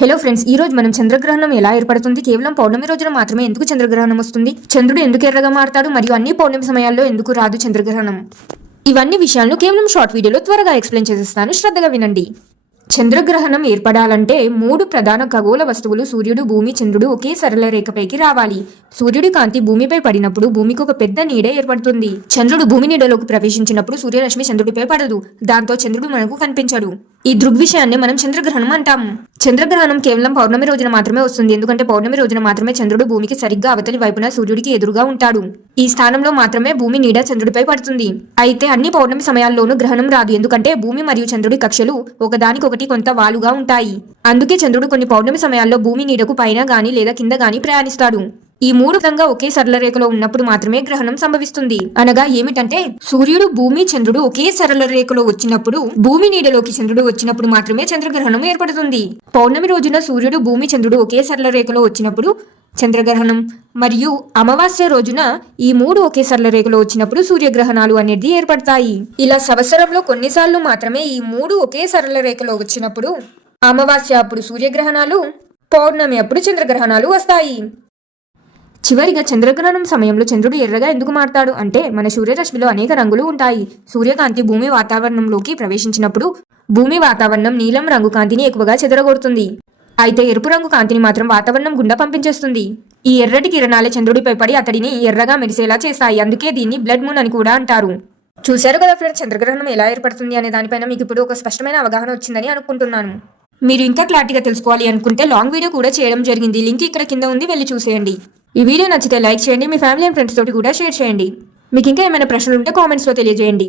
Hello friends, ఈ రోజు మనం చంద్రగ్రహణం ఎలా ఏర్పడుతుంది, కేవలం పౌర్ణమి రోజున మాత్రమే ఎందుకు చంద్రగ్రహణం వస్తుంది, చంద్రుడు ఎందుకు ఎర్రగా మారతాడు మరియు అన్ని పౌర్ణమి సమయాల్లో ఎందుకు రాదు చంద్రగ్రహణం, ఇవన్నీ విషయాలను కేవలం షార్ట్ వీడియోలో త్వరగా ఎక్స్ప్లెయిన్ చేసేస్తాను. శ్రద్ధగా వినండి. చంద్రగ్రహణం ఏర్పడాలంటే 3 ప్రధాన ఖగోళ వస్తువులు సూర్యుడు, భూమి, చంద్రుడు ఒకే సరళ రేఖపైకి రావాలి. సూర్యుడి కాంతి భూమిపై పడినప్పుడు భూమికి ఒక పెద్ద నీడ ఏర్పడుతుంది. చంద్రుడు భూమి నీడలోకి ప్రవేశించినప్పుడు సూర్యరశ్మి చంద్రుడిపై పడదు. దాంతో చంద్రుడు మనకు కనిపించడు. ఈ దృగ్విషయాన్ని మనం చంద్రగ్రహణం అంటాం. చంద్రగ్రహణం కేవలం పౌర్ణమి రోజున మాత్రమే వస్తుంది. ఎందుకంటే పౌర్ణమి రోజున మాత్రమే చంద్రుడు భూమికి సరిగ్గా అవతలి వైపున సూర్యుడికి ఎదురుగా ఉంటాడు. ఈ స్థానంలో మాత్రమే భూమి నీడ చంద్రుడిపై పడుతుంది. అయితే అన్ని పౌర్ణమి సమయాల్లోనూ గ్రహణం రాదు. ఎందుకంటే భూమి మరియు చంద్రుడి కక్షలు ఒకదానికొకటి కొంత వాలుగా ఉంటాయి. అందుకే చంద్రుడు కొన్ని పౌర్ణమి సమయాల్లో భూమి నీడకు పైన గాని లేదా కింద గాని ప్రయాణిస్తాడు. ఈ 3 విధంగా ఒకే సరళ రేఖలో ఉన్నప్పుడు మాత్రమే గ్రహణం సంభవిస్తుంది. అనగా ఏమిటంటే సూర్యుడు, భూమి, చంద్రుడు ఒకే సరళ రేఖలో వచ్చినప్పుడు, భూమి నీడలోకి చంద్రుడు వచ్చినప్పుడు మాత్రమే చంద్రగ్రహణం ఏర్పడుతుంది. పౌర్ణమి రోజున సూర్యుడు, భూమి, చంద్రుడు ఒకే సరళ రేఖలో వచ్చినప్పుడు చంద్రగ్రహణం, మరియు అమావాస్య రోజున ఈ 3 ఒకే సరళ రేఖలో వచ్చినప్పుడు సూర్యగ్రహణాలు అనేది ఏర్పడతాయి. ఇలా సంవత్సరంలో కొన్నిసార్లు మాత్రమే ఈ 3 ఒకే సరళ రేఖలో వచ్చినప్పుడు అమావాస్య అప్పుడు సూర్యగ్రహణాలు, పౌర్ణమి అప్పుడు చంద్రగ్రహణాలు వస్తాయి. చివరిగా చంద్రగ్రహణం సమయంలో చంద్రుడు ఎర్రగా ఎందుకు మారతాడు అంటే మన సూర్యరశ్మిలో అనేక రంగులు ఉంటాయి. సూర్యకాంతి భూమి వాతావరణంలోకి ప్రవేశించినప్పుడు భూమి వాతావరణం నీలం రంగు కాంతిని ఎక్కువగా చెదరగొడుతుంది. అయితే ఎరుపు రంగు కాంతిని మాత్రం వాతావరణం గుండా పంపించేస్తుంది. ఈ ఎర్రటి కిరణాలే చంద్రుడిపై పడి అతడిని ఎర్రగా మెరిసేలా చేస్తాయి. అందుకే దీన్ని బ్లడ్ మూన్ అని కూడా అంటారు. చూశారు కదా ఫ్రెండ్స్, చంద్రగ్రహణం ఎలా ఏర్పడుతుంది అనే దానిపైన మీకు ఇప్పుడు ఒక స్పష్టమైన అవగాహన వచ్చిందని అనుకుంటున్నాను. మీరు ఇంకా క్లారిటీగా తెలుసుకోవాలి అనుకుంటే లాంగ్ వీడియో కూడా చేయడం జరిగింది. లింక్ ఇక్కడ కింద ఉంది, వెళ్ళి చూసేయండి. ఈ వీడియో నచ్చితే లైక్ చేయండి, మీ ఫ్యామిలీ అండ్ ఫ్రెండ్స్ తోటి కూడా షేర్ చేయండి. మీకు ఇంకా ఏమైనా ప్రశ్నలు ఉంటే కామెంట్స్లో తెలియజేయండి.